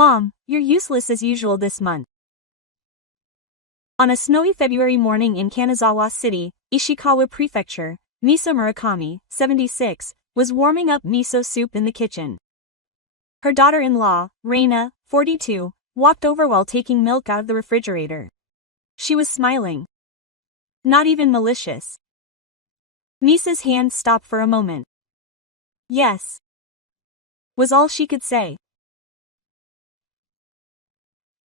Mom, you're useless as usual this month. On a snowy February morning in Kanazawa City, Ishikawa Prefecture, Misa Murakami, 76, was warming up miso soup in the kitchen. Her daughter-in-law, Reina, 42, walked over while taking milk out of the refrigerator. She was smiling. Not even malicious. Misa's hand stopped for a moment. Yes, was all she could say.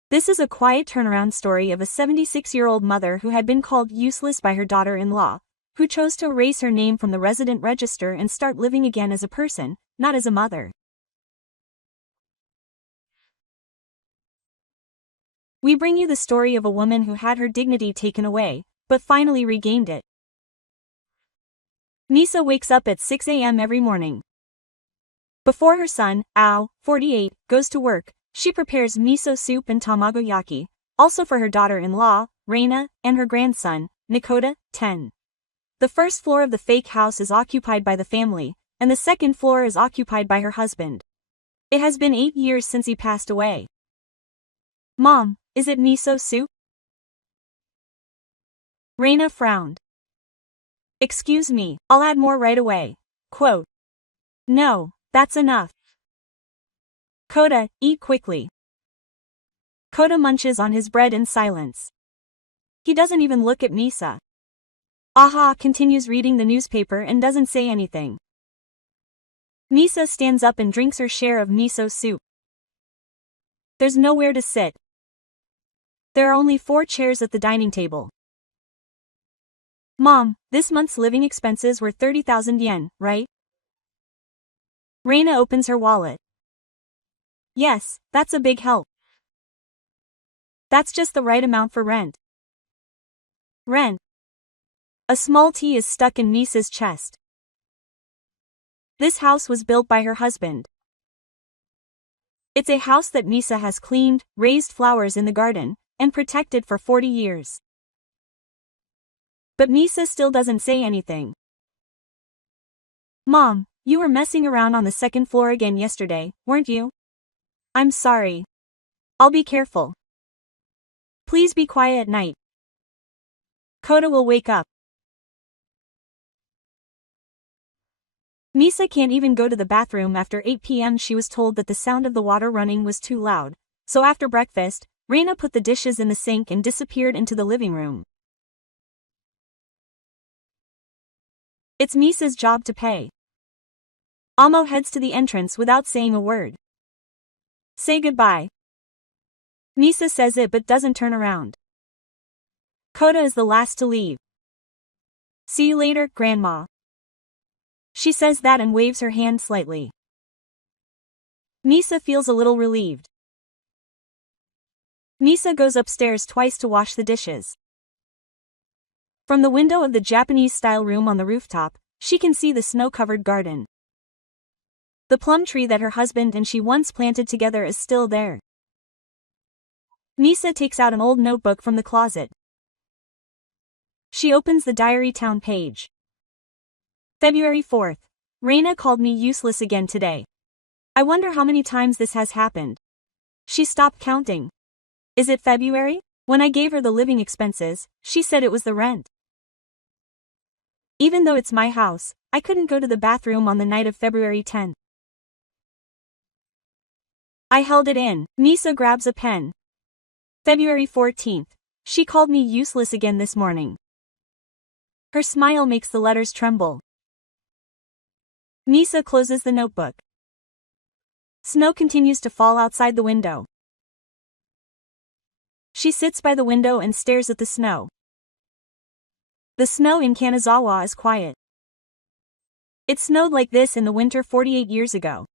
This is a quiet turnaround story of a 76-year-old mother who had been called useless by her daughter-in-law, who chose to erase her name from the resident register and start living again as a person, not as a mother. We bring you the story of a woman who had her dignity taken away, but finally regained it. Misa wakes up at 6 a.m. every morning. Before her son, Ao, 48, goes to work, she prepares miso soup and tamagoyaki, also for her daughter-in-law, Reina, and her grandson, Nakota, 10. The first floor of the fake house is occupied by the family, and the second floor is occupied by her husband. It has been 8 years since he passed away. Mom, is it miso soup? Reina frowned. Excuse me, I'll add more right away. Quote. No, that's enough. Kota, eat quickly. Kota munches on his bread in silence. He doesn't even look at Misa. Aha continues reading the newspaper and doesn't say anything. Misa stands up and drinks her share of miso soup. There's nowhere to sit. There are only 4 chairs at the dining table. Mom, this month's living expenses were 30,000 yen, right? Reina opens her wallet. Yes, that's a big help. That's just the right amount for rent. Rent. A small T is stuck in Misa's chest. This house was built by her husband. It's a house that Misa has cleaned, raised flowers in the garden, and protected for 40 years. But Misa still doesn't say anything. Mom, you were messing around on the second floor again yesterday, weren't you? I'm sorry. I'll be careful. Please be quiet at night. Kota will wake up. Misa can't even go to the bathroom after 8 p.m. She was told that the sound of the water running was too loud, so after breakfast, Reina put the dishes in the sink and disappeared into the living room. It's Misa's job to pay. Amo heads to the entrance without saying a word. Say goodbye. Misa says it but doesn't turn around. Kota is the last to leave. See you later, Grandma. She says that and waves her hand slightly. Misa feels a little relieved. Misa goes upstairs twice to wash the dishes. From the window of the Japanese-style room on the rooftop, she can see the snow-covered garden. The plum tree that her husband and she once planted together is still there. Misa takes out an old notebook from the closet. She opens the diary town page. February 4th. Reina called me useless again today. I wonder how many times this has happened. She stopped counting. Is it February? When I gave her the living expenses, she said it was the rent. Even though it's my house, I couldn't go to the bathroom on the night of February 10th. I held it in. Misa grabs a pen. February 14th. She called me useless again this morning. Her smile makes the letters tremble. Misa closes the notebook. Snow continues to fall outside the window. She sits by the window and stares at the snow. The snow in Kanazawa is quiet. It snowed like this in the winter 48 years ago.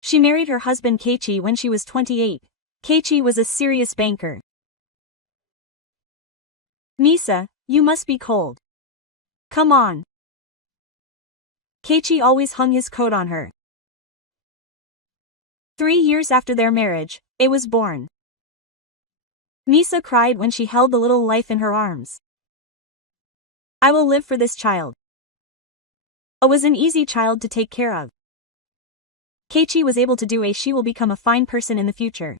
She married her husband Keiichi when she was 28. Keiichi was a serious banker. Misa, you must be cold. Come on. Keiichi always hung his coat on her. 3 years after their marriage, it was born. Misa cried when she held the little life in her arms. I will live for this child. It was an easy child to take care of. Keiichi was able to do a she will become a fine person in the future.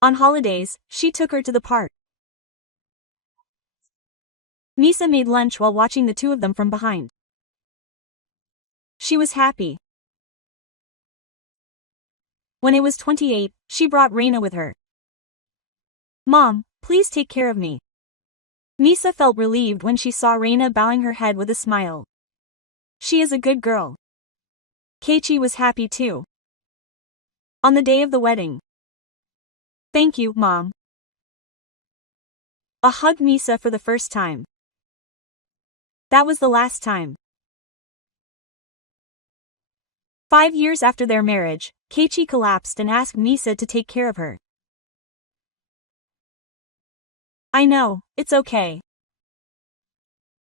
On holidays, she took her to the park. Misa made lunch while watching the two of them from behind. She was happy. When it was 28, she brought Reina with her. Mom, please take care of me. Misa felt relieved when she saw Reina bowing her head with a smile. She is a good girl. Keiichi was happy too. On the day of the wedding. Thank you, Mom. A hugged Misa for the first time. That was the last time. 5 years after their marriage, Keiichi collapsed and asked Misa to take care of her. I know, it's okay.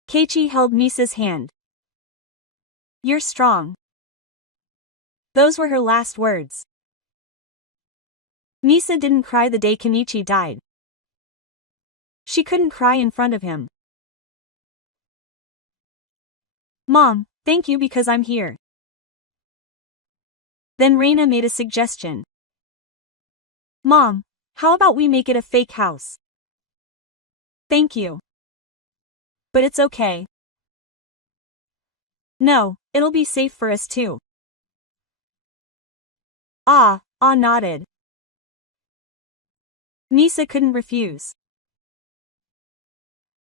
Keiichi held Misa's hand. You're strong. Those were her last words. Misa didn't cry the day Kenichi died. She couldn't cry in front of him. Mom, thank you because I'm here. Then Reina made a suggestion. Mom, how about we make it a fake house? Thank you. But it's okay. No, it'll be safe for us too. Ah nodded. Misa couldn't refuse.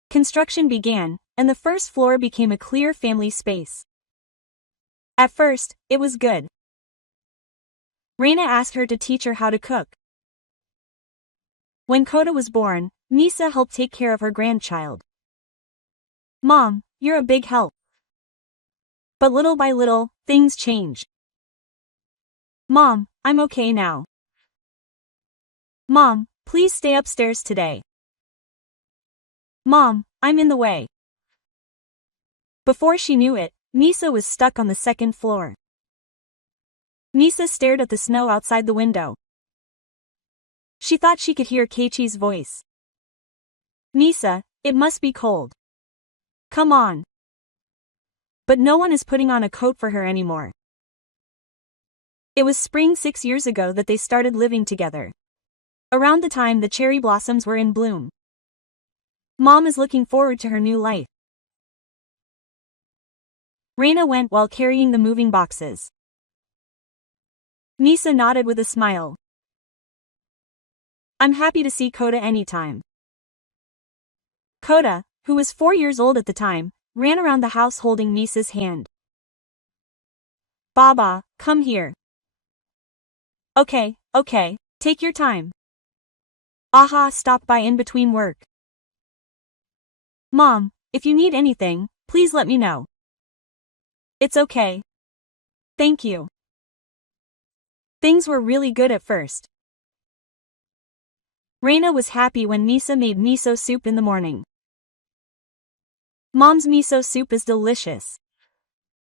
Construction began, and the first floor became a clear family space. At first, it was good. Reina asked her to teach her how to cook. When Kota was born, Misa helped take care of her grandchild. Mom, you're a big help. But little by little, things changed. Mom, I'm okay now. Mom, please stay upstairs today. Mom, I'm in the way. Before she knew it, Misa was stuck on the second floor. Misa stared at the snow outside the window. She thought she could hear Keiichi's voice. Misa, it must be cold. Come on. But no one is putting on a coat for her anymore. It was spring 6 years ago that they started living together. Around the time the cherry blossoms were in bloom. Mom is looking forward to her new life. Reina went while carrying the moving boxes. Misa nodded with a smile. I'm happy to see Kota anytime. Kota, who was 4 years old at the time, ran around the house holding Misa's hand. Baba, come here. Okay, take your time. Aha stopped by in between work. Mom, if you need anything, please let me know. It's okay. Thank you. Things were really good at first. Reina was happy when Misa made miso soup in the morning. Mom's miso soup is delicious.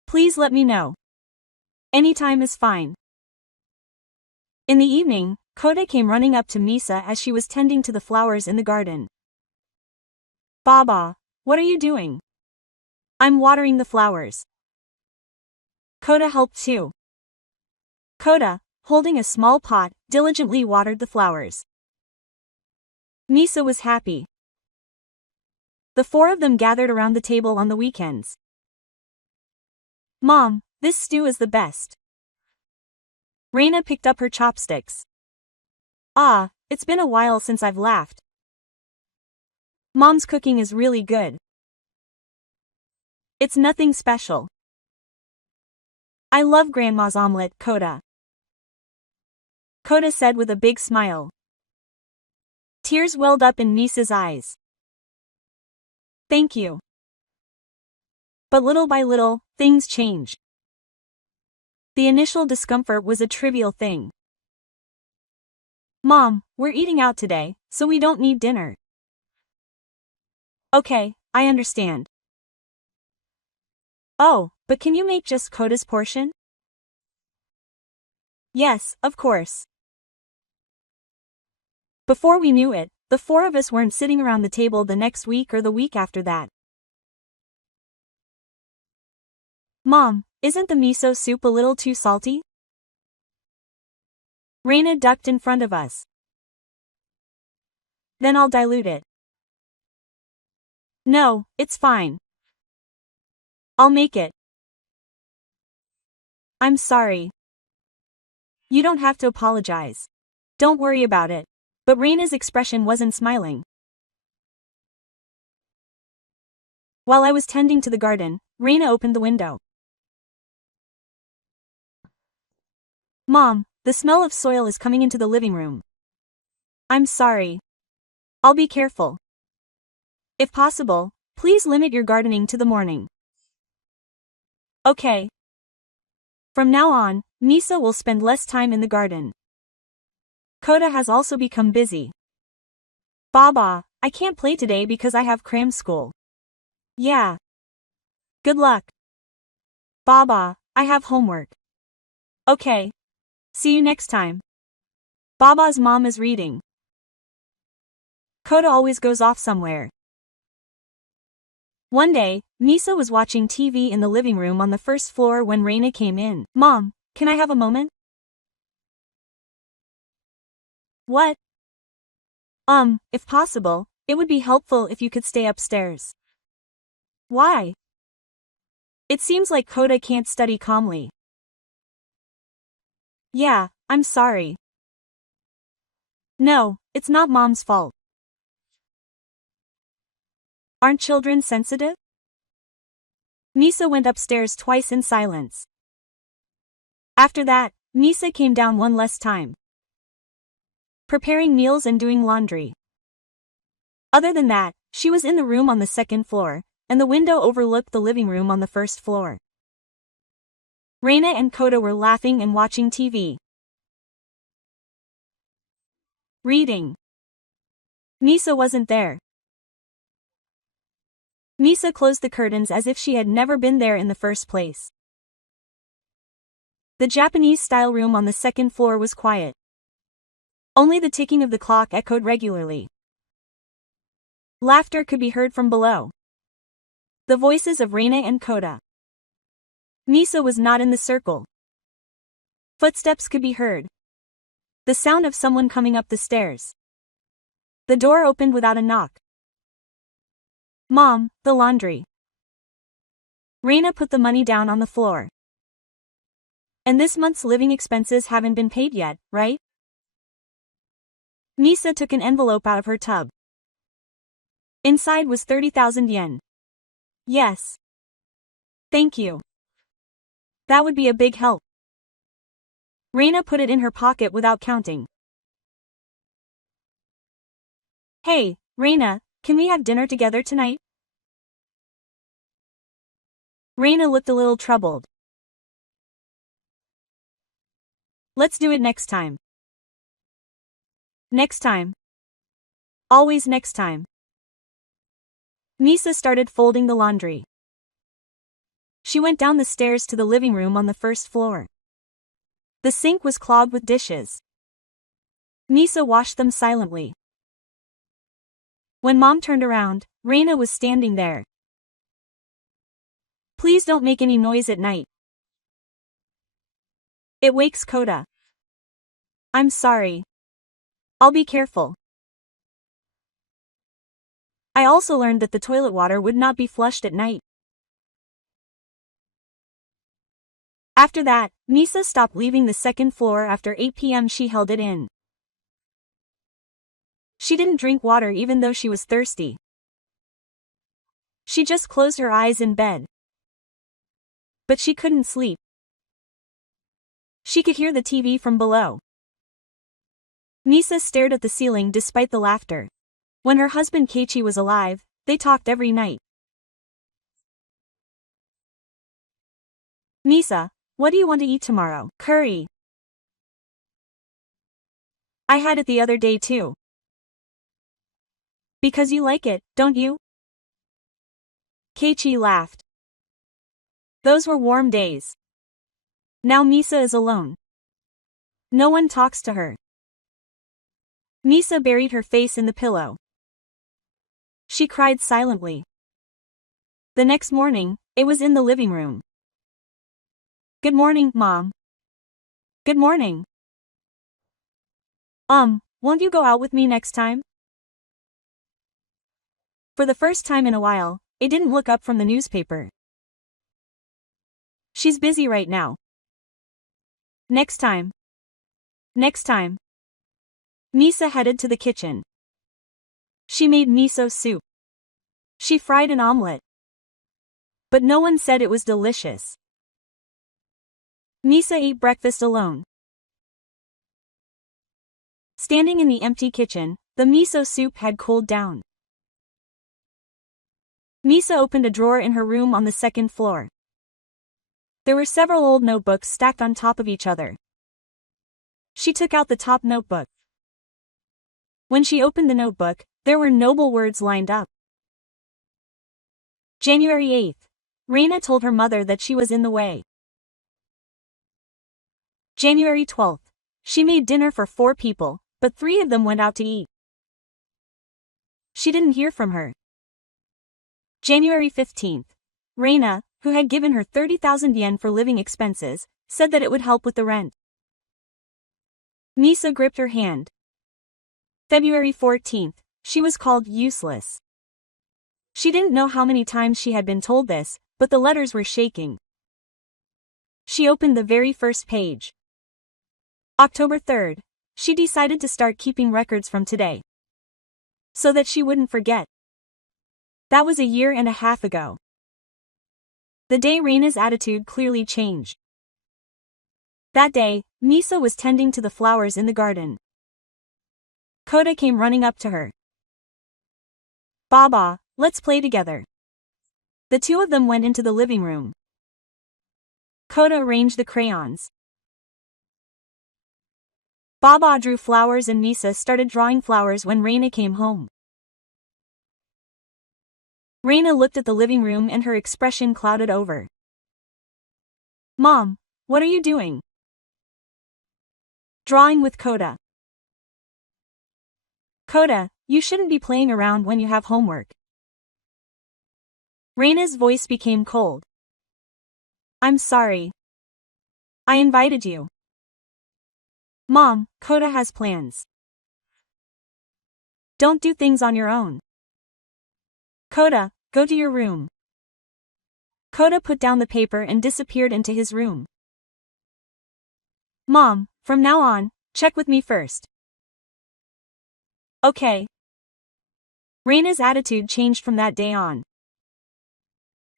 Please let me know. Anytime is fine. In the evening, Kota came running up to Misa as she was tending to the flowers in the garden. Baba, what are you doing? I'm watering the flowers. Kota helped too. Kota, holding a small pot, diligently watered the flowers. Misa was happy. The four of them gathered around the table on the weekends. Mom, this stew is the best. Reina picked up her chopsticks. Ah, it's been a while since I've laughed. Mom's cooking is really good. It's nothing special. I love Grandma's omelette, Kota. Kota said with a big smile. Tears welled up in Misa's eyes. Thank you. But little by little, things changed. The initial discomfort was a trivial thing. Mom, we're eating out today, so we don't need dinner. Okay, I understand. Oh, but can you make just Kota's portion? Yes, of course. Before we knew it, the four of us weren't sitting around the table the next week or the week after that. Mom, isn't the miso soup a little too salty? Reina ducked in front of us. Then I'll dilute it. No, it's fine. I'll make it. I'm sorry. You don't have to apologize. Don't worry about it. But Reina's expression wasn't smiling. While I was tending to the garden, Reina opened the window. Mom, the smell of soil is coming into the living room. I'm sorry. I'll be careful. If possible, please limit your gardening to the morning. Okay. From now on, Misa will spend less time in the garden. Koda has also become busy. Baba, I can't play today because I have cram school. Yeah. Good luck. Baba, I have homework. Okay. See you next time. Baba's mom is reading. Koda always goes off somewhere. One day, Misa was watching TV in the living room on the first floor when Reina came in. Mom, can I have a moment? What? If possible, it would be helpful if you could stay upstairs. Why? It seems like Koda can't study calmly. Yeah, I'm sorry. No, it's not Mom's fault. Aren't children sensitive? Misa went upstairs twice in silence. After that, Misa came down one less time, preparing meals and doing laundry. Other than that, she was in the room on the second floor, and the window overlooked the living room on the first floor. Reina and Koda were laughing and watching TV. Reading. Misa wasn't there. Misa closed the curtains as if she had never been there in the first place. The Japanese-style room on the second floor was quiet. Only the ticking of the clock echoed regularly. Laughter could be heard from below. The voices of Reina and Koda. Misa was not in the circle. Footsteps could be heard. The sound of someone coming up the stairs. The door opened without a knock. Mom, the laundry. Reina put the money down on the floor. And this month's living expenses haven't been paid yet, right? Misa took an envelope out of her tub. Inside was 30,000 yen. Yes. Thank you. That would be a big help. Reina put it in her pocket without counting. Hey, Reina, can we have dinner together tonight? Reina looked a little troubled. Let's do it next time. Next time. Always next time. Misa started folding the laundry. She went down the stairs to the living room on the first floor. The sink was clogged with dishes. Misa washed them silently. When Mom turned around, Reina was standing there. Please don't make any noise at night. It wakes Koda. I'm sorry. I'll be careful. I also learned that the toilet water would not be flushed at night. After that, Misa stopped leaving the second floor after 8 p.m. She held it in. She didn't drink water even though she was thirsty. She just closed her eyes in bed. But she couldn't sleep. She could hear the TV from below. Misa stared at the ceiling despite the laughter. When her husband Keiichi was alive, they talked every night. Misa, what do you want to eat tomorrow? Curry. I had it the other day too. Because you like it, don't you? Keiichi laughed. Those were warm days. Now Misa is alone. No one talks to her. Misa buried her face in the pillow. She cried silently. The next morning, it was in the living room. Good morning, Mom. Good morning. Won't you go out with me next time? For the first time in a while, it didn't look up from the newspaper. She's busy right now. Next time. Next time. Misa headed to the kitchen. She made miso soup. She fried an omelet. But no one said it was delicious. Misa ate breakfast alone. Standing in the empty kitchen, the miso soup had cooled down. Misa opened a drawer in her room on the second floor. There were several old notebooks stacked on top of each other. She took out the top notebook. When she opened the notebook, there were noble words lined up. January 8th. Reina told her mother that she was in the way. January 12th. She made dinner for 4 people, but 3 of them went out to eat. She didn't hear from her. January 15th. Reina, who had given her 30,000 yen for living expenses, said that it would help with the rent. Misa gripped her hand. February 14th. She was called useless. She didn't know how many times she had been told this, but the letters were shaking. She opened the very first page. October 3rd. She decided to start keeping records from today, so that she wouldn't forget. That was a year and a half ago. The day Reina's attitude clearly changed. That day, Misa was tending to the flowers in the garden. Koda came running up to her. Baba, let's play together. The 2 of them went into the living room. Koda arranged the crayons. Baba drew flowers and Misa started drawing flowers when Reina came home. Reina looked at the living room and her expression clouded over. Mom, what are you doing? Drawing with Koda. Koda, you shouldn't be playing around when you have homework. Reina's voice became cold. I'm sorry. I invited you. Mom, Koda has plans. Don't do things on your own. Koda, go to your room. Koda put down the paper and disappeared into his room. Mom, from now on, check with me first. Okay. Reina's attitude changed from that day on.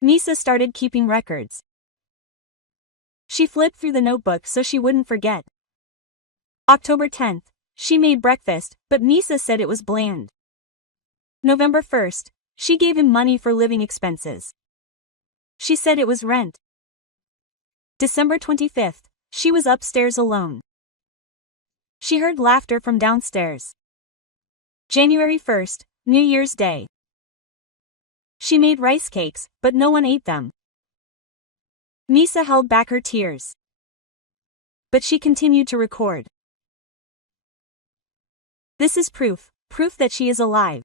Misa started keeping records. She flipped through the notebook so she wouldn't forget. October 10th. She made breakfast, but Misa said it was bland. November 1st. She gave him money for living expenses. She said it was rent. December 25th. She was upstairs alone. She heard laughter from downstairs. January 1st. New Year's Day. She made rice cakes, but no one ate them. Misa held back her tears. But she continued to record. This is proof that she is alive.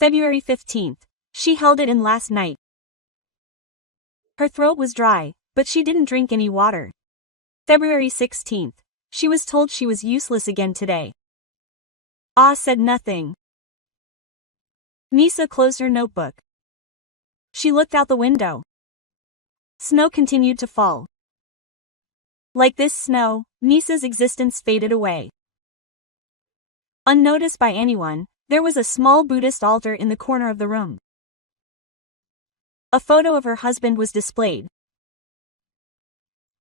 February 15th. She held it in last night. Her throat was dry, but she didn't drink any water. February 16th. She was told she was useless again today. Ah said nothing. Misa closed her notebook. She looked out the window. Snow continued to fall. Like this snow, Misa's existence faded away. Unnoticed by anyone, there was a small Buddhist altar in the corner of the room. A photo of her husband was displayed.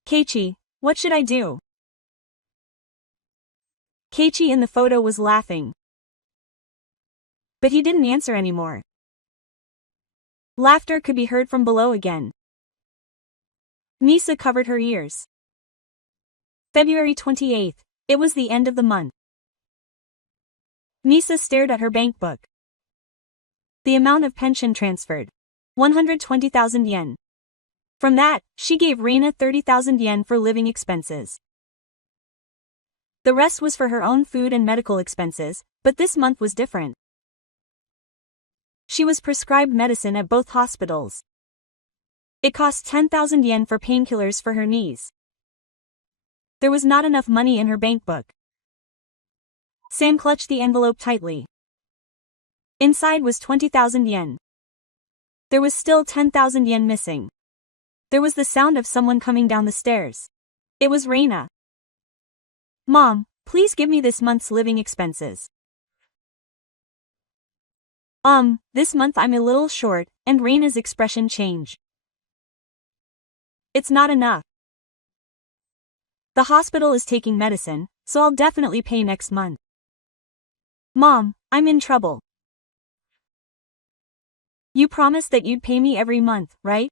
Keiichi, what should I do? Keiichi in the photo was laughing. But he didn't answer anymore. Laughter could be heard from below again. Misa covered her ears. February 28th. It was the end of the month. Misa stared at her bank book. The amount of pension transferred. 120,000 yen. From that, she gave Reina 30,000 yen for living expenses. The rest was for her own food and medical expenses, but this month was different. She was prescribed medicine at both hospitals. It cost 10,000 yen for painkillers for her knees. There was not enough money in her bank book. Sam clutched the envelope tightly. Inside was 20,000 yen. There was still 10,000 yen missing. There was the sound of someone coming down the stairs. It was Reina. Mom, please give me this month's living expenses. This month I'm a little short, and Reina's expression changed. It's not enough. The hospital is taking medicine, so I'll definitely pay next month. Mom, I'm in trouble. You promised that you'd pay me every month, right?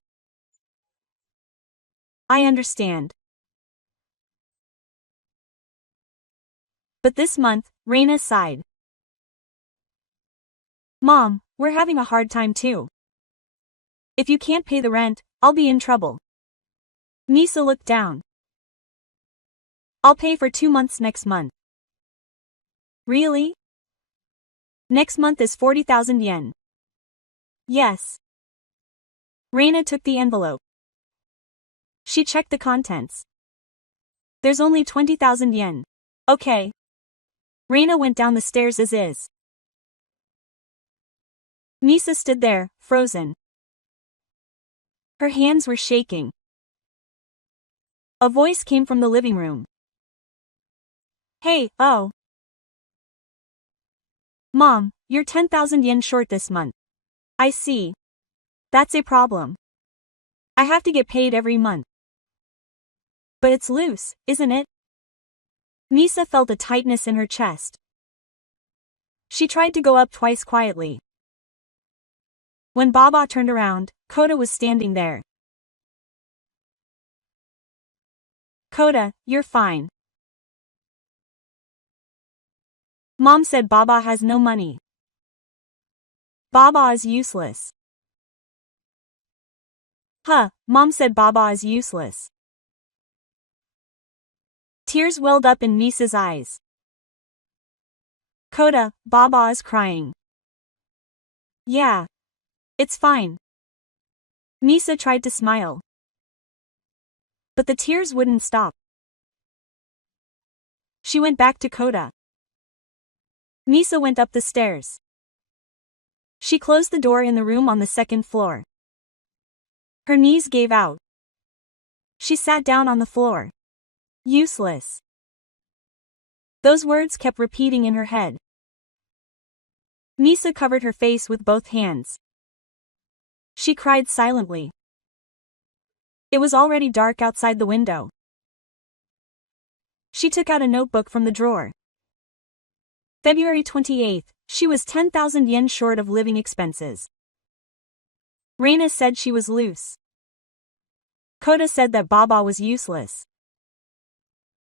I understand. But this month, Reina sighed. Mom, we're having a hard time too. If you can't pay the rent, I'll be in trouble. Misa looked down. I'll pay for 2 months next month. Really? Next month is 40,000 yen. Yes. Reina took the envelope. She checked the contents. There's only 20,000 yen. Okay. Reina went down the stairs as is. Misa stood there, frozen. Her hands were shaking. A voice came from the living room. Hey, oh. Mom, you're 10,000 yen short this month. I see. That's a problem. I have to get paid every month. But it's loose, isn't it? Misa felt a tightness in her chest. She tried to go up twice quietly. When Baba turned around, Koda was standing there. Koda, you're fine. Mom said Baba has no money. Baba is useless. Mom said Baba is useless. Tears welled up in Misa's eyes. Koda, Baba is crying. Yeah. It's fine. Misa tried to smile. But the tears wouldn't stop. She went back to Koda. Misa went up the stairs. She closed the door in the room on the second floor. Her knees gave out. She sat down on the floor. Useless. Those words kept repeating in her head. Misa covered her face with both hands. She cried silently. It was already dark outside the window. She took out a notebook from the drawer. February 28th, she was 10,000 yen short of living expenses. Reina said she was loose. Koda said that Baba was useless.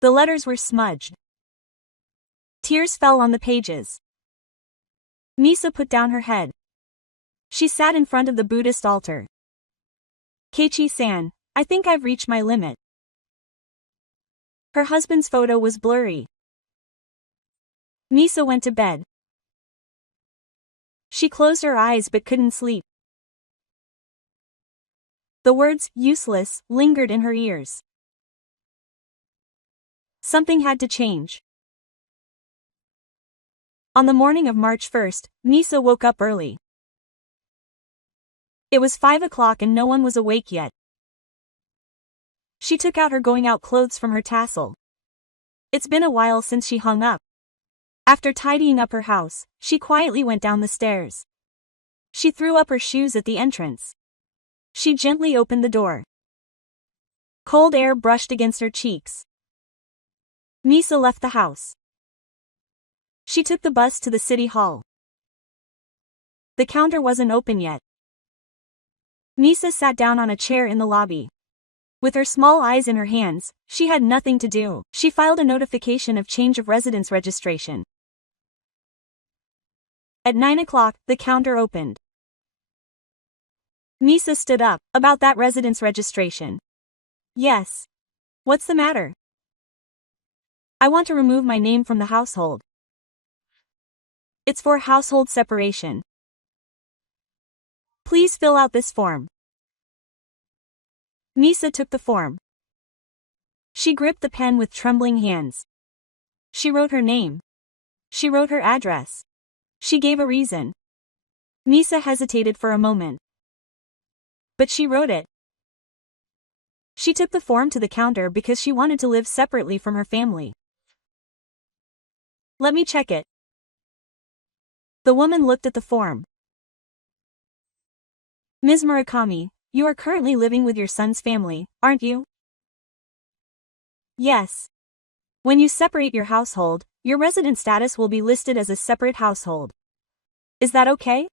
The letters were smudged. Tears fell on the pages. Misa put down her head. She sat in front of the Buddhist altar. Keiichi-san, I think I've reached my limit. Her husband's photo was blurry. Misa went to bed. She closed her eyes but couldn't sleep. The words, useless, lingered in her ears. Something had to change. On the morning of March 1st, Misa woke up early. It was 5 o'clock and no one was awake yet. She took out her going-out clothes from her tassel. It's been a while since she hung up. After tidying up her house, she quietly went down the stairs. She threw up her shoes at the entrance. She gently opened the door. Cold air brushed against her cheeks. Misa left the house. She took the bus to the city hall. The counter wasn't open yet. Misa sat down on a chair in the lobby. With her small eyes in her hands, she had nothing to do. She filed a notification of change of residence registration. At 9 o'clock, the counter opened. Misa stood up. About that residence registration. Yes. What's the matter? I want to remove my name from the household. It's for household separation. Please fill out this form. Misa took the form. She gripped the pen with trembling hands. She wrote her name. She wrote her address. She gave a reason. Misa hesitated for a moment. But she wrote it. She took the form to the counter because she wanted to live separately from her family. Let me check it. The woman looked at the form. Ms. Murakami, you are currently living with your son's family, aren't you? Yes. When you separate your household, your resident status will be listed as a separate household. Is that okay?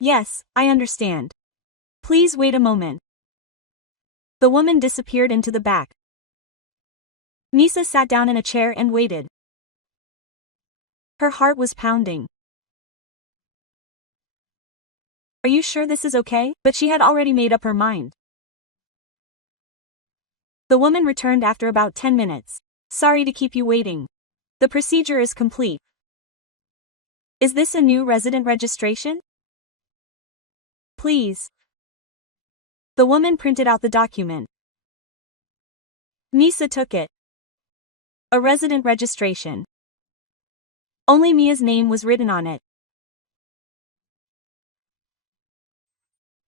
Yes, I understand. Please wait a moment. The woman disappeared into the back. Misa sat down in a chair and waited. Her heart was pounding. Are you sure this is okay? But she had already made up her mind. The woman returned after about 10 minutes. Sorry to keep you waiting. The procedure is complete. Is this a new resident registration? Please. The woman printed out the document. Misa took it. A resident registration. Only Mia's name was written on it.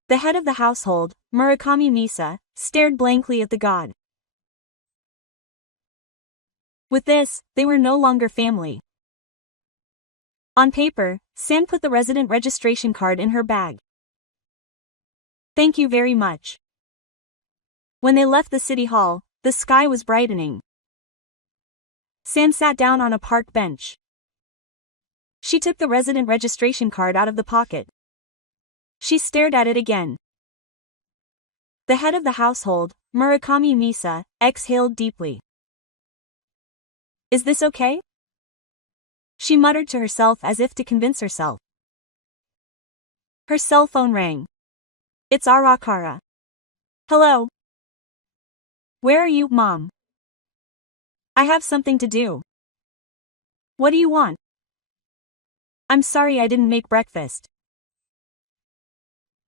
The head of the household, Murakami Misa, stared blankly at the god. With this, they were no longer family. On paper, San put the resident registration card in her bag. Thank you very much. When they left the city hall, the sky was brightening. San sat down on a park bench. She took the resident registration card out of the pocket. She stared at it again. The head of the household, Murakami Misa, exhaled deeply. Is this okay? She muttered to herself as if to convince herself. Her cell phone rang. It's Arakara. Hello. Where are you, Mom? I have something to do. What do you want? I'm sorry I didn't make breakfast.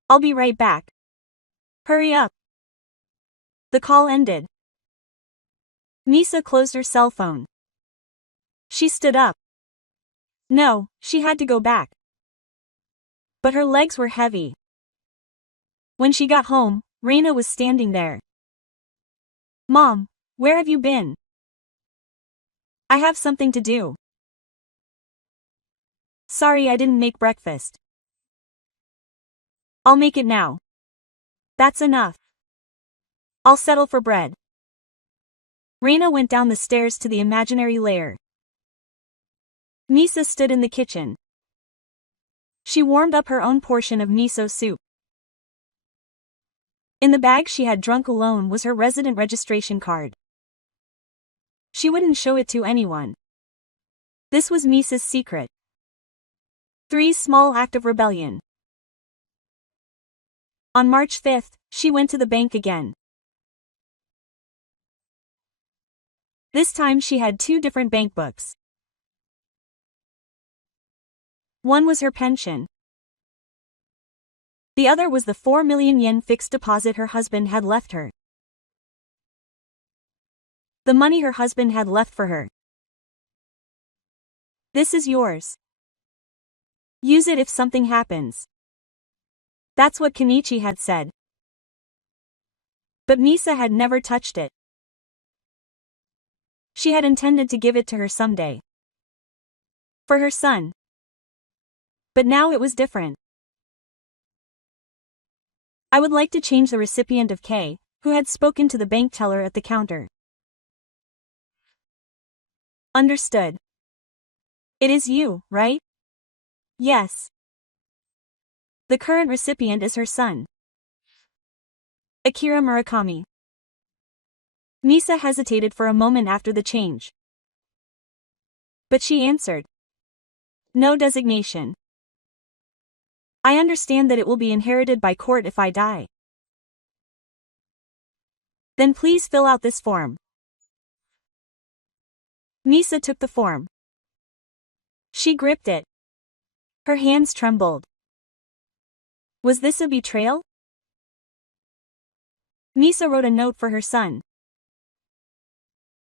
I'll be right back. Hurry up. The call ended. Misa closed her cell phone. She stood up. No, she had to go back. But her legs were heavy. When she got home, Reina was standing there. Mom, where have you been? I have something to do. Sorry I didn't make breakfast. I'll make it now. That's enough. I'll settle for bread. Reina went down the stairs to the imaginary lair. Misa stood in the kitchen. She warmed up her own portion of miso soup. In the bag she had drunk alone was her resident registration card. She wouldn't show it to anyone. This was Misa's secret. 3 small acts of rebellion. On March 5th, she went to the bank again. This time she had 2 different bank books. One was her pension. The other was the 4 million yen fixed deposit her husband had left her. The money her husband had left for her. This is yours. Use it if something happens. That's what Kenichi had said. But Misa had never touched it. She had intended to give it to her someday. For her son. But now it was different. I would like to change the recipient of K, who had spoken to the bank teller at the counter. Understood. It is you, right? Yes. The current recipient is her son. Akira Murakami. Misa hesitated for a moment after the change. But she answered. No designation. I understand that it will be inherited by court if I die. Then please fill out this form. Misa took the form. She gripped it. Her hands trembled. Was this a betrayal? Misa wrote a note for her son.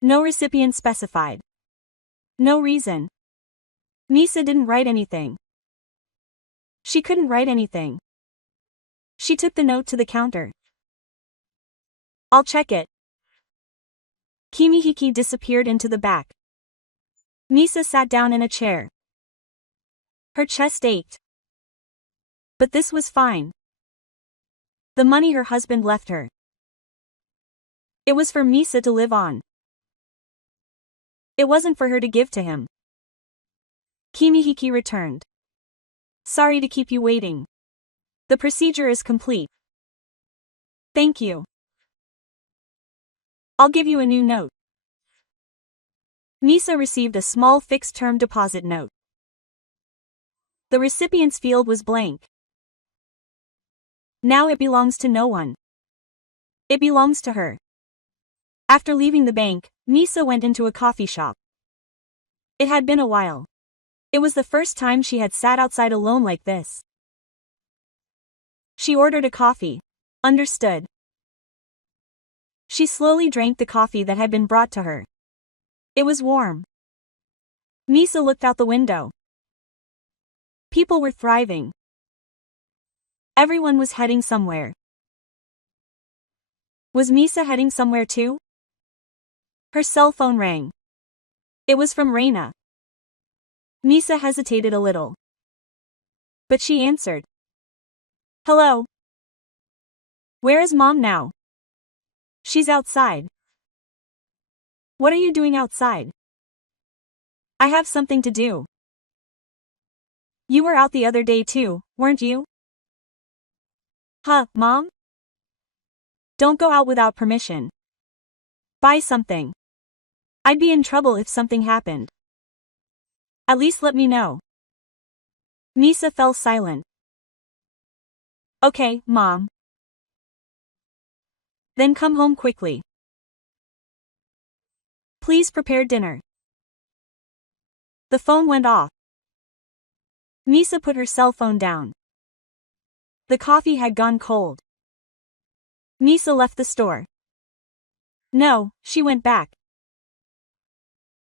No recipient specified. No reason. Misa didn't write anything. She couldn't write anything. She took the note to the counter. I'll check it. Kimihiki disappeared into the back. Misa sat down in a chair. Her chest ached. But this was fine. The money her husband left her. It was for Misa to live on. It wasn't for her to give to him. Kimihiki returned. Sorry to keep you waiting. The procedure is complete. Thank you. I'll give you a new note. Misa received a small fixed-term deposit note. The recipient's field was blank. Now it belongs to no one. It belongs to her. After leaving the bank, Misa went into a coffee shop. It had been a while. It was the first time she had sat outside alone like this. She ordered a coffee. Understood. She slowly drank the coffee that had been brought to her. It was warm. Misa looked out the window. People were thriving. Everyone was heading somewhere. Was Misa heading somewhere too? Her cell phone rang. It was from Reina. Misa hesitated a little. But she answered. Hello. Where is Mom now? She's outside. What are you doing outside? I have something to do. You were out the other day too, weren't you? Huh, Mom? Don't go out without permission. Buy something. I'd be in trouble if something happened. At least let me know. Misa fell silent. Okay, Mom. Then come home quickly. Please prepare dinner. The phone went off. Misa put her cell phone down. The coffee had gone cold. Misa left the store. No, she went back.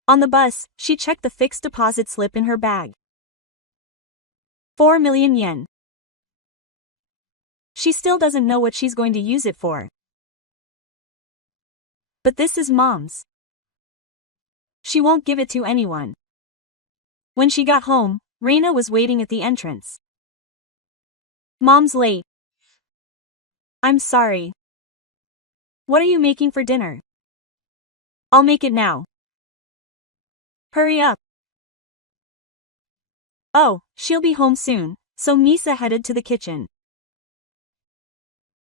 On the bus, she checked the fixed deposit slip in her bag. 4 million yen. She still doesn't know what she's going to use it for. But this is Mom's. She won't give it to anyone. When she got home, Reina was waiting at the entrance. Mom's late. I'm sorry. What are you making for dinner? I'll make it now. Hurry up. Oh, she'll be home soon, so Misa headed to the kitchen.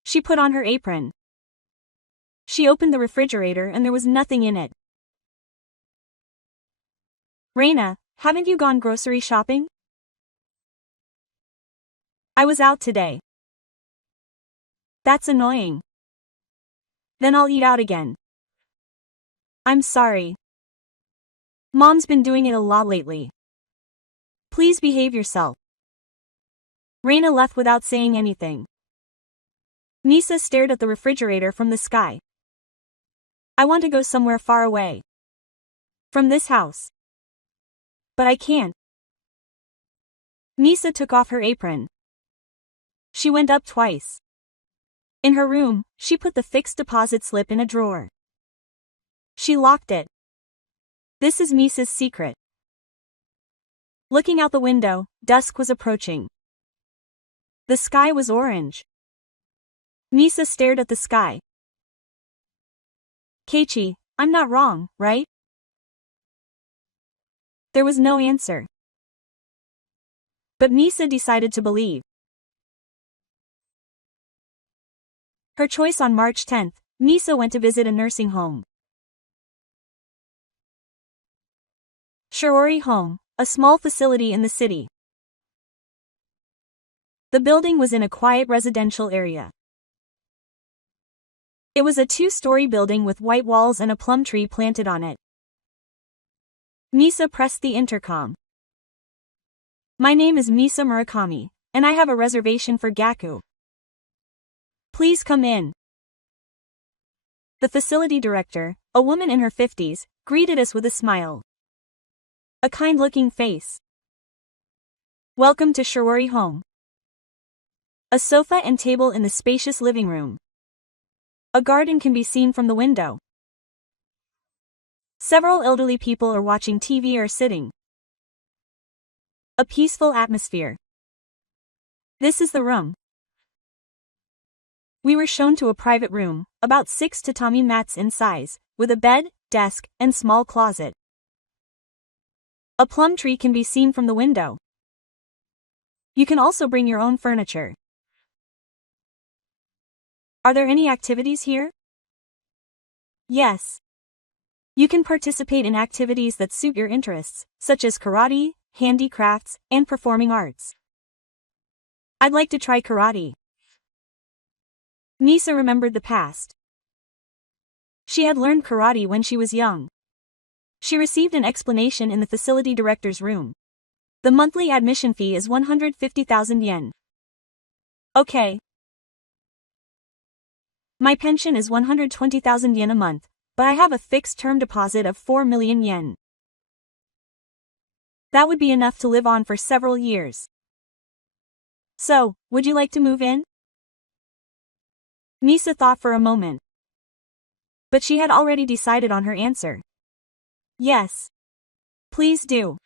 She put on her apron. She opened the refrigerator and there was nothing in it. Reina, haven't you gone grocery shopping? I was out today. That's annoying. Then I'll eat out again. I'm sorry. Mom's been doing it a lot lately. Please behave yourself. Reina left without saying anything. Misa stared at the refrigerator from the sky. I want to go somewhere far away. From this house. But I can't. Misa took off her apron. She went up twice. In her room, she put the fixed deposit slip in a drawer. She locked it. This is Misa's secret. Looking out the window, dusk was approaching. The sky was orange. Misa stared at the sky. Keiichi, I'm not wrong, right? There was no answer. But Misa decided to believe. Her choice on March 10th, Misa went to visit a nursing home. Shiori Home, a small facility in the city. The building was in a quiet residential area. It was a 2-story building with white walls and a plum tree planted on it. Misa pressed the intercom. My name is Misa Murakami, and I have a reservation for Gaku. Please come in. The facility director, a woman in her 50s, greeted us with a smile. A kind-looking face. Welcome to Sherwari Home. A sofa and table in the spacious living room. A garden can be seen from the window. Several elderly people are watching TV or sitting. A peaceful atmosphere. This is the room. We were shown to a private room, about 6 tatami mats in size, with a bed, desk, and small closet. A plum tree can be seen from the window. You can also bring your own furniture. Are there any activities here? Yes. You can participate in activities that suit your interests, such as karate, handicrafts, and performing arts. I'd like to try karate. Nisa remembered the past. She had learned karate when she was young. She received an explanation in the facility director's room. The monthly admission fee is 150,000 yen. Okay. My pension is 120,000 yen a month, but I have a fixed term deposit of 4 million yen. That would be enough to live on for several years. So, would you like to move in? Nisa thought for a moment. But she had already decided on her answer. Yes. Please do.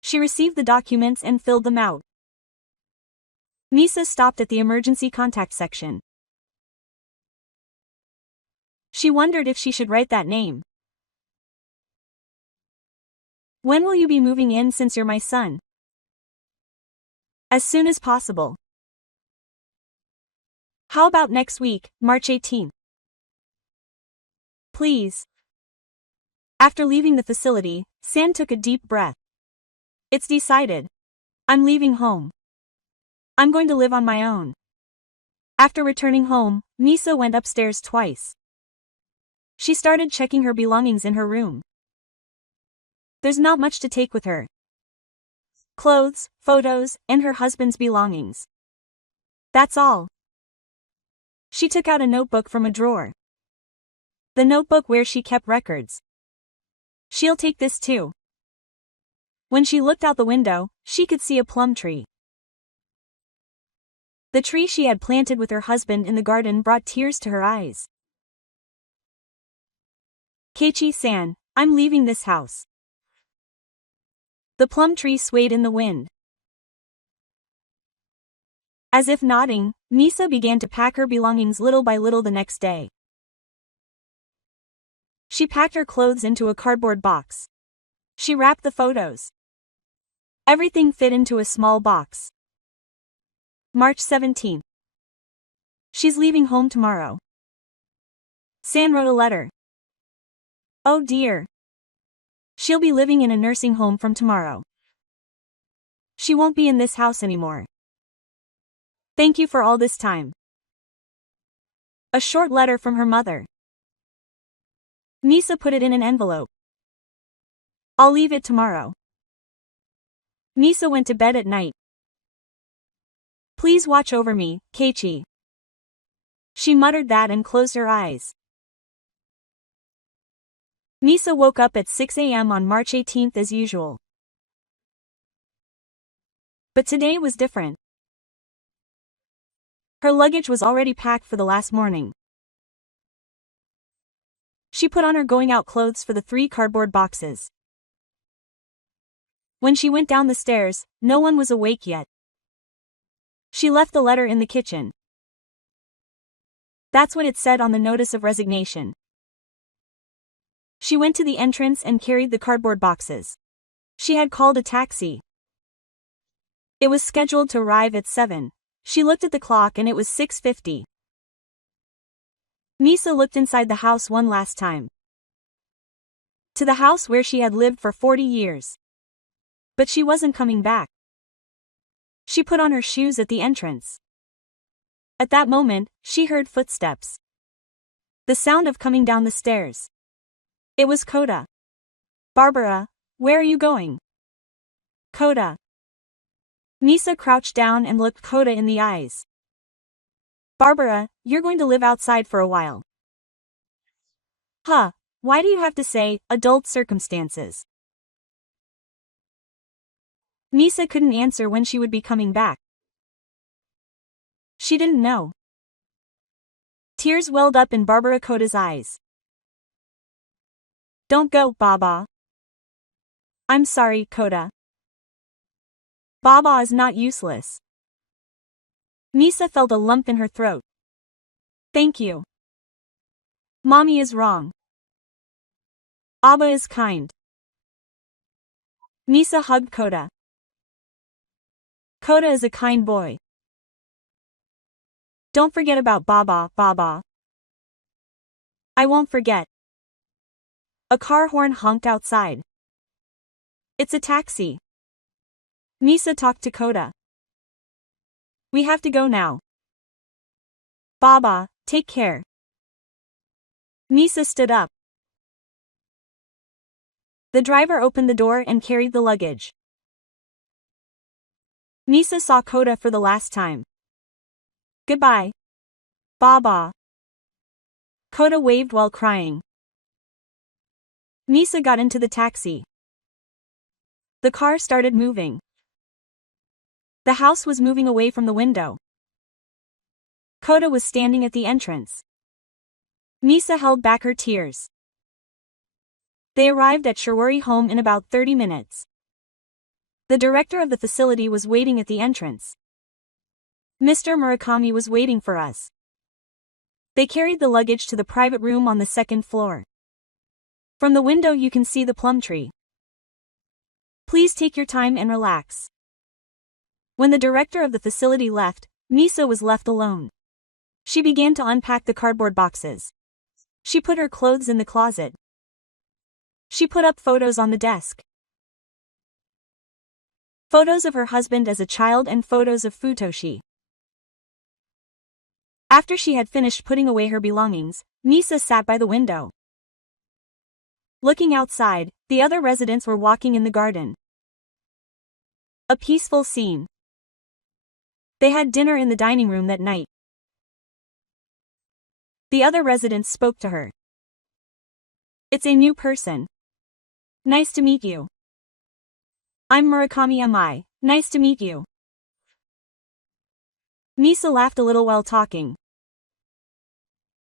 She received the documents and filled them out. Nisa stopped at the emergency contact section. She wondered if she should write that name. When will you be moving in since you're my son? As soon as possible. How about next week, March 18th? Please. After leaving the facility, San took a deep breath. It's decided. I'm leaving home. I'm going to live on my own. After returning home, Nisa went upstairs twice. She started checking her belongings in her room. There's not much to take with her. Clothes, photos, and her husband's belongings. That's all. She took out a notebook from a drawer. The notebook where she kept records. She'll take this too. When she looked out the window, she could see a plum tree. The tree she had planted with her husband in the garden brought tears to her eyes. Keiichi-san, I'm leaving this house. The plum tree swayed in the wind. As if nodding, Nisa began to pack her belongings little by little the next day. She packed her clothes into a cardboard box. She wrapped the photos. Everything fit into a small box. March 17th. She's leaving home tomorrow. San wrote a letter. Oh dear. She'll be living in a nursing home from tomorrow. She won't be in this house anymore. Thank you for all this time. A short letter from her mother. Nisa put it in an envelope. I'll leave it tomorrow. Nisa went to bed at night. Please watch over me, Keiichi. She muttered that and closed her eyes. Nisa woke up at 6 a.m. on March 18th as usual. But today was different. Her luggage was already packed for the last morning. She put on her going-out clothes for the 3 cardboard boxes. When she went down the stairs, no one was awake yet. She left the letter in the kitchen. That's what it said on the notice of resignation. She went to the entrance and carried the cardboard boxes. She had called a taxi. It was scheduled to arrive at 7. She looked at the clock and it was 6:50. Nisa looked inside the house one last time. To the house where she had lived for 40 years. But she wasn't coming back. She put on her shoes at the entrance. At that moment, she heard footsteps. The sound of coming down the stairs. It was Koda. Barbara, where are you going? Koda. Nisa crouched down and looked Koda in the eyes. Barbara, you're going to live outside for a while. Huh, why do you have to say, adult circumstances? Misa couldn't answer when she would be coming back. She didn't know. Tears welled up in Barbara Koda's eyes. Don't go, Baba. I'm sorry, Koda. Baba is not useless. Misa felt a lump in her throat. Thank you. Mommy is wrong. Abba is kind. Misa hugged Koda. Koda is a kind boy. Don't forget about Baba, Baba. I won't forget. A car horn honked outside. It's a taxi. Misa talked to Koda. We have to go now. Baba, take care. Misa stood up. The driver opened the door and carried the luggage. Misa saw Koda for the last time. Goodbye. Baba. Koda waved while crying. Misa got into the taxi. The car started moving. The house was moving away from the window. Koda was standing at the entrance. Misa held back her tears. They arrived at Shirwari home in about 30 minutes. The director of the facility was waiting at the entrance. Mr. Murakami was waiting for us. They carried the luggage to the private room on the second floor. From the window you can see the plum tree. Please take your time and relax. When the director of the facility left, Misa was left alone. She began to unpack the cardboard boxes. She put her clothes in the closet. She put up photos on the desk. Photos of her husband as a child and photos of Futoshi. After she had finished putting away her belongings, Misa sat by the window. Looking outside, the other residents were walking in the garden. A peaceful scene. They had dinner in the dining room that night. The other residents spoke to her. It's a new person. Nice to meet you. I'm Murakami Amai, nice to meet you. Misa laughed a little while talking.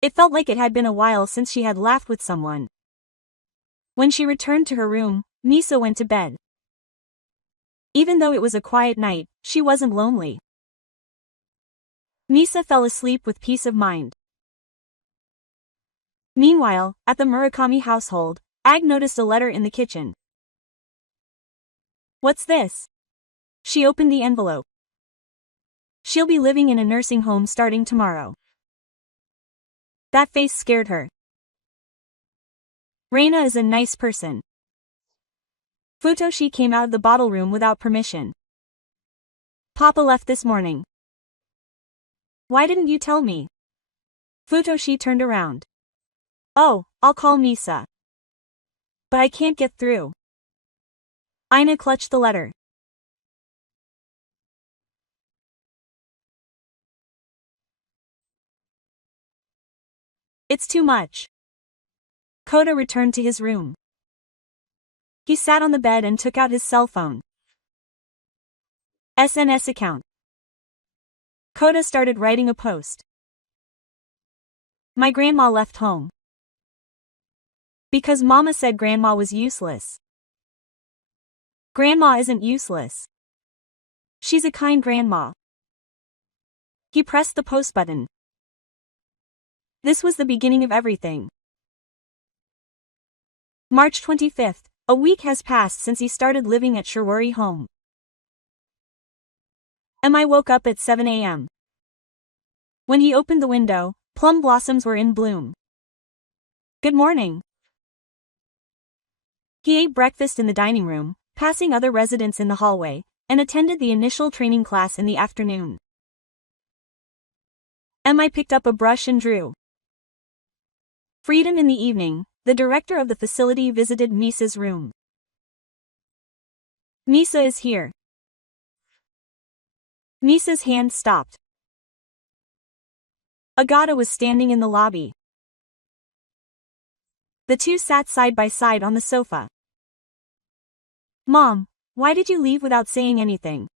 It felt like it had been a while since she had laughed with someone. When she returned to her room, Misa went to bed. Even though it was a quiet night, she wasn't lonely. Misa fell asleep with peace of mind. Meanwhile, at the Murakami household, Ag noticed a letter in the kitchen. What's this? She opened the envelope. She'll be living in a nursing home starting tomorrow. That face scared her. Reina is a nice person. Futoshi came out of the bottle room without permission. Papa left this morning. Why didn't you tell me? Futoshi turned around. Oh, I'll call Misa. But I can't get through. Ina clutched the letter. It's too much. Koda returned to his room. He sat on the bed and took out his cell phone. SNS account. Koda started writing a post. My grandma left home. Because Mama said grandma was useless. Grandma isn't useless. She's a kind grandma. He pressed the post button. This was the beginning of everything. March 25th, a week has passed since he started living at Shirwari home. I woke up at 7 a.m. When he opened the window, plum blossoms were in bloom. Good morning. He ate breakfast in the dining room, passing other residents in the hallway, and attended the initial training class in the afternoon. I picked up a brush and drew. Freedom in the evening, the director of the facility visited Misa's room. Misa is here. Misa's hand stopped. Agata was standing in the lobby. The two sat side by side on the sofa. Mom, why did you leave without saying anything?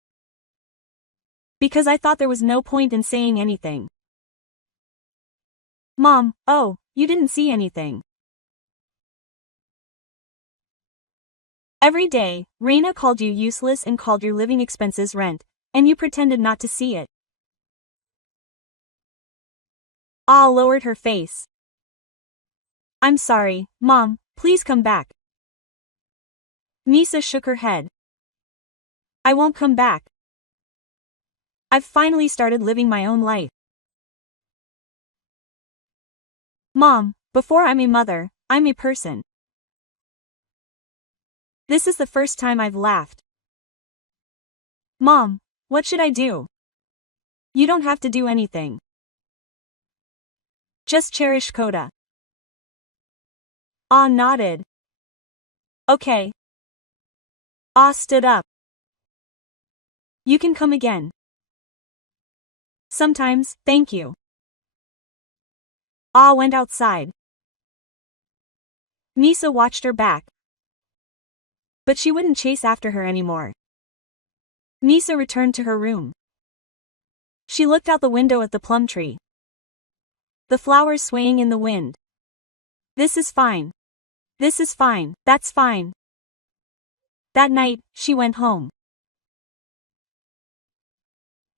Because I thought there was no point in saying anything. Mom, oh, you didn't see anything. Every day, Reina called you useless and called your living expenses rent, and you pretended not to see it. Ah lowered her face. I'm sorry, Mom, please come back. Misa shook her head. I won't come back. I've finally started living my own life. Mom, before I'm a mother, I'm a person. This is the first time I've laughed. Mom, what should I do? You don't have to do anything. Just cherish Coda. Ah nodded. Okay. Ah stood up. You can come again. Sometimes, thank you. Ah went outside. Misa watched her back. But she wouldn't chase after her anymore. Misa returned to her room. She looked out the window at the plum tree. The flowers swaying in the wind. This is fine. This is fine, that's fine. That night, she went home.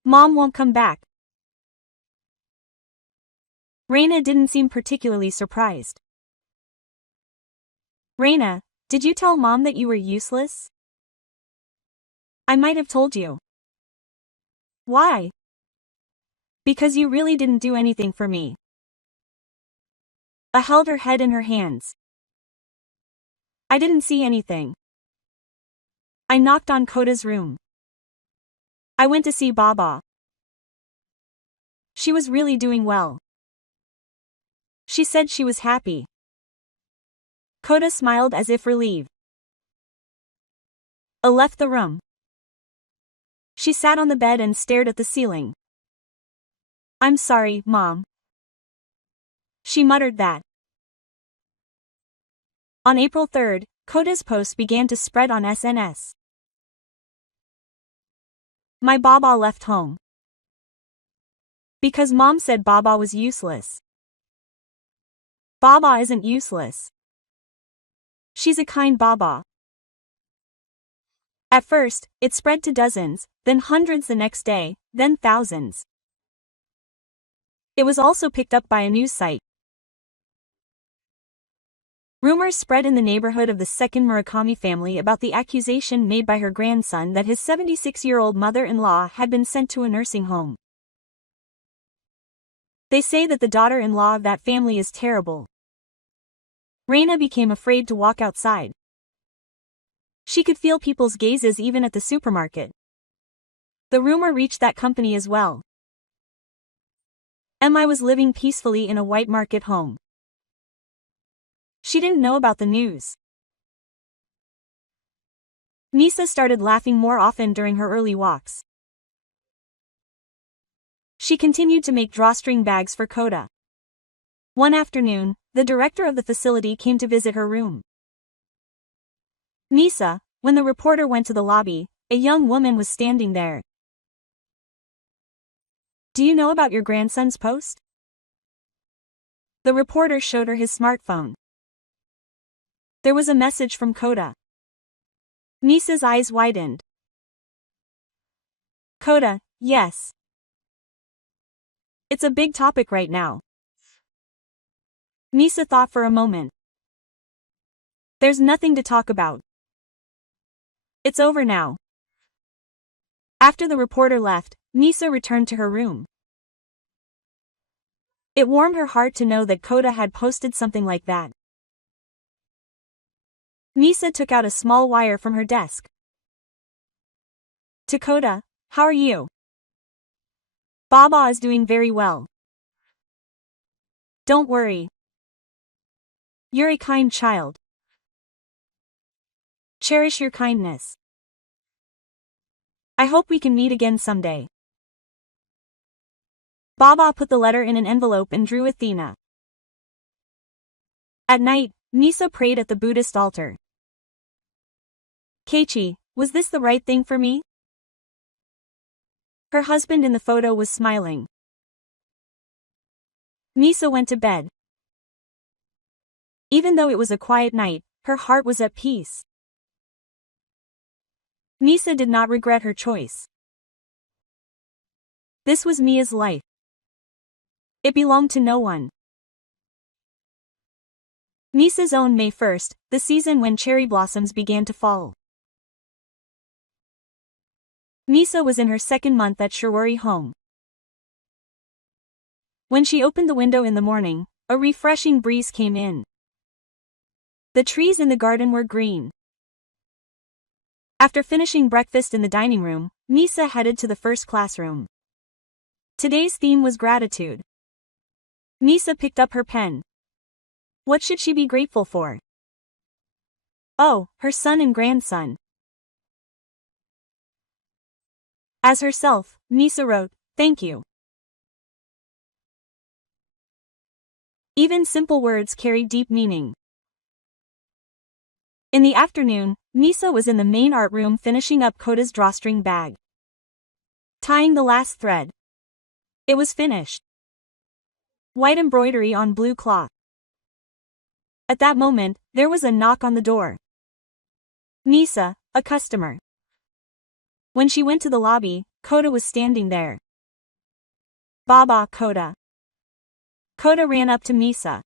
Mom won't come back. Reina didn't seem particularly surprised. Reina, did you tell Mom that you were useless? I might have told you. Why? Because you really didn't do anything for me. I held her head in her hands. I didn't see anything. I knocked on Coda's room. I went to see Baba. She was really doing well. She said she was happy. Coda smiled as if relieved. I left the room. She sat on the bed and stared at the ceiling. I'm sorry, Mom. She muttered that. On April 3rd, Coda's post began to spread on SNS. My Baba left home. Because Mom said Baba was useless. Baba isn't useless. She's a kind Baba. At first, it spread to dozens, then hundreds the next day, then thousands. It was also picked up by a news site. Rumors spread in the neighborhood of the second Murakami family about the accusation made by her grandson that his 76-year-old mother-in-law had been sent to a nursing home. They say that the daughter-in-law of that family is terrible. Reina became afraid to walk outside. She could feel people's gazes even at the supermarket. The rumor reached that company as well. Emma was living peacefully in a white market home. She didn't know about the news. Misa started laughing more often during her early walks. She continued to make drawstring bags for Coda. One afternoon, the director of the facility came to visit her room. Misa, when the reporter went to the lobby, a young woman was standing there. Do you know about your grandson's post? The reporter showed her his smartphone. There was a message from Coda. Misa's eyes widened. Coda, yes. It's a big topic right now. Misa thought for a moment. There's nothing to talk about. It's over now. After the reporter left, Misa returned to her room. It warmed her heart to know that Coda had posted something like that. Misa took out a small wire from her desk. To Coda, how are you? Baba is doing very well. Don't worry. You're a kind child. Cherish your kindness. I hope we can meet again someday. Baba put the letter in an envelope and drew Athena. At night, Misa prayed at the Buddhist altar. Keiichi, was this the right thing for me? Her husband in the photo was smiling. Misa went to bed. Even though it was a quiet night, her heart was at peace. Misa did not regret her choice. This was Mia's life. It belonged to no one. Misa's own May 1st, the season when cherry blossoms began to fall. Misa was in her second month at Shirori home. When she opened the window in the morning, a refreshing breeze came in. The trees in the garden were green. After finishing breakfast in the dining room, Misa headed to the first classroom. Today's theme was gratitude. Misa picked up her pen. What should she be grateful for? Oh, her son and grandson. As herself, Misa wrote, "Thank you." Even simple words carry deep meaning. In the afternoon, Misa was in the main art room finishing up Koda's drawstring bag. Tying the last thread. It was finished. White embroidery on blue cloth. At that moment, there was a knock on the door. Misa, a customer. When she went to the lobby, Koda was standing there. Baba, Koda. Koda ran up to Misa.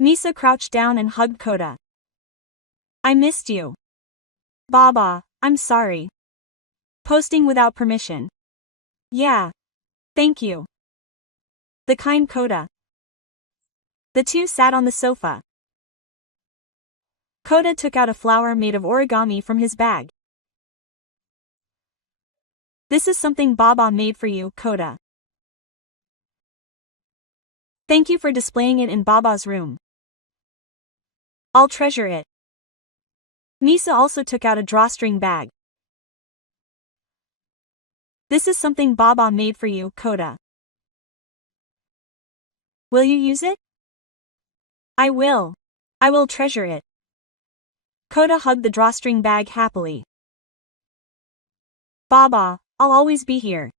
Misa crouched down and hugged Koda. I missed you. Baba, I'm sorry. Posting without permission. Yeah. Thank you. The kind Koda. The two sat on the sofa. Koda took out a flower made of origami from his bag. This is something Baba made for you, Koda. Thank you for displaying it in Baba's room. I'll treasure it. Misa also took out a drawstring bag. This is something Baba made for you, Koda. Will you use it? I will. I will treasure it. Koda hugged the drawstring bag happily. Baba, I'll always be here.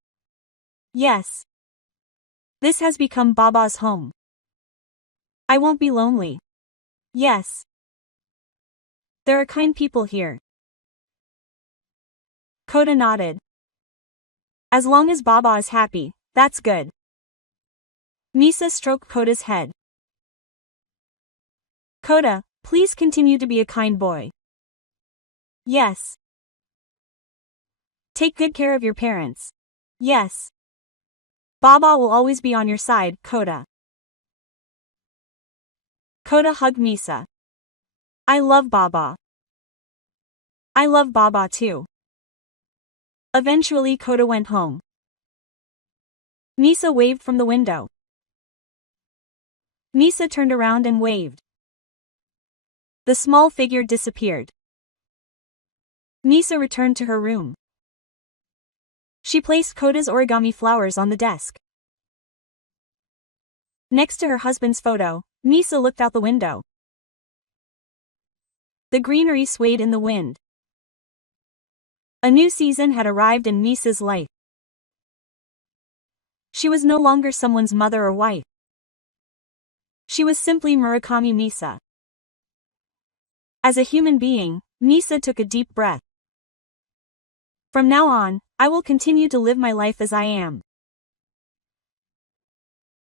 Yes. This has become Baba's home. I won't be lonely. Yes. There are kind people here. Koda nodded. As long as Baba is happy, that's good. Misa stroked Koda's head. Koda, please continue to be a kind boy. Yes. Take good care of your parents. Yes. Baba will always be on your side, Koda. Koda hugged Misa. I love Baba. I love Baba too. Eventually Koda went home. Misa waved from the window. Misa turned around and waved. The small figure disappeared. Misa returned to her room. She placed Koda's origami flowers on the desk. Next to her husband's photo, Misa looked out the window. The greenery swayed in the wind. A new season had arrived in Misa's life. She was no longer someone's mother or wife. She was simply Murakami Misa. As a human being, Misa took a deep breath. From now on, I will continue to live my life as I am.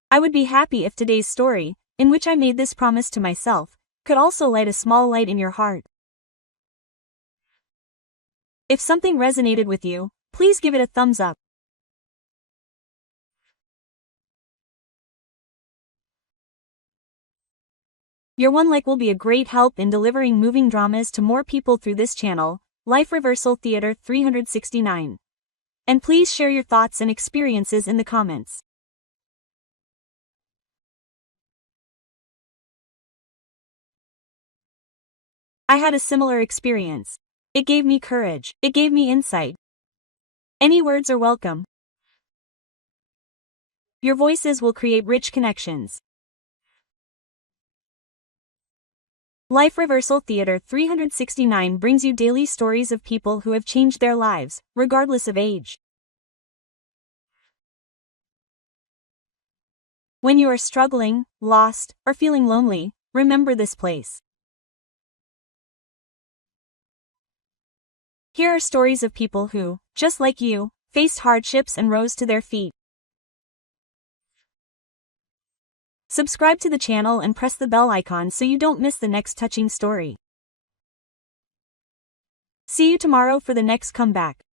I would be happy if today's story, in which I made this promise to myself, could also light a small light in your heart. If something resonated with you, please give it a thumbs up. Your one like will be a great help in delivering moving dramas to more people through this channel, Life Reversal Theater 369. And please share your thoughts and experiences in the comments. I had a similar experience. It gave me courage. It gave me insight. Any words are welcome. Your voices will create rich connections. Life Reversal Theater 369 brings you daily stories of people who have changed their lives, regardless of age. When you are struggling, lost, or feeling lonely, remember this place. Here are stories of people who, just like you, faced hardships and rose to their feet. Subscribe to the channel and press the bell icon so you don't miss the next touching story. See you tomorrow for the next comeback.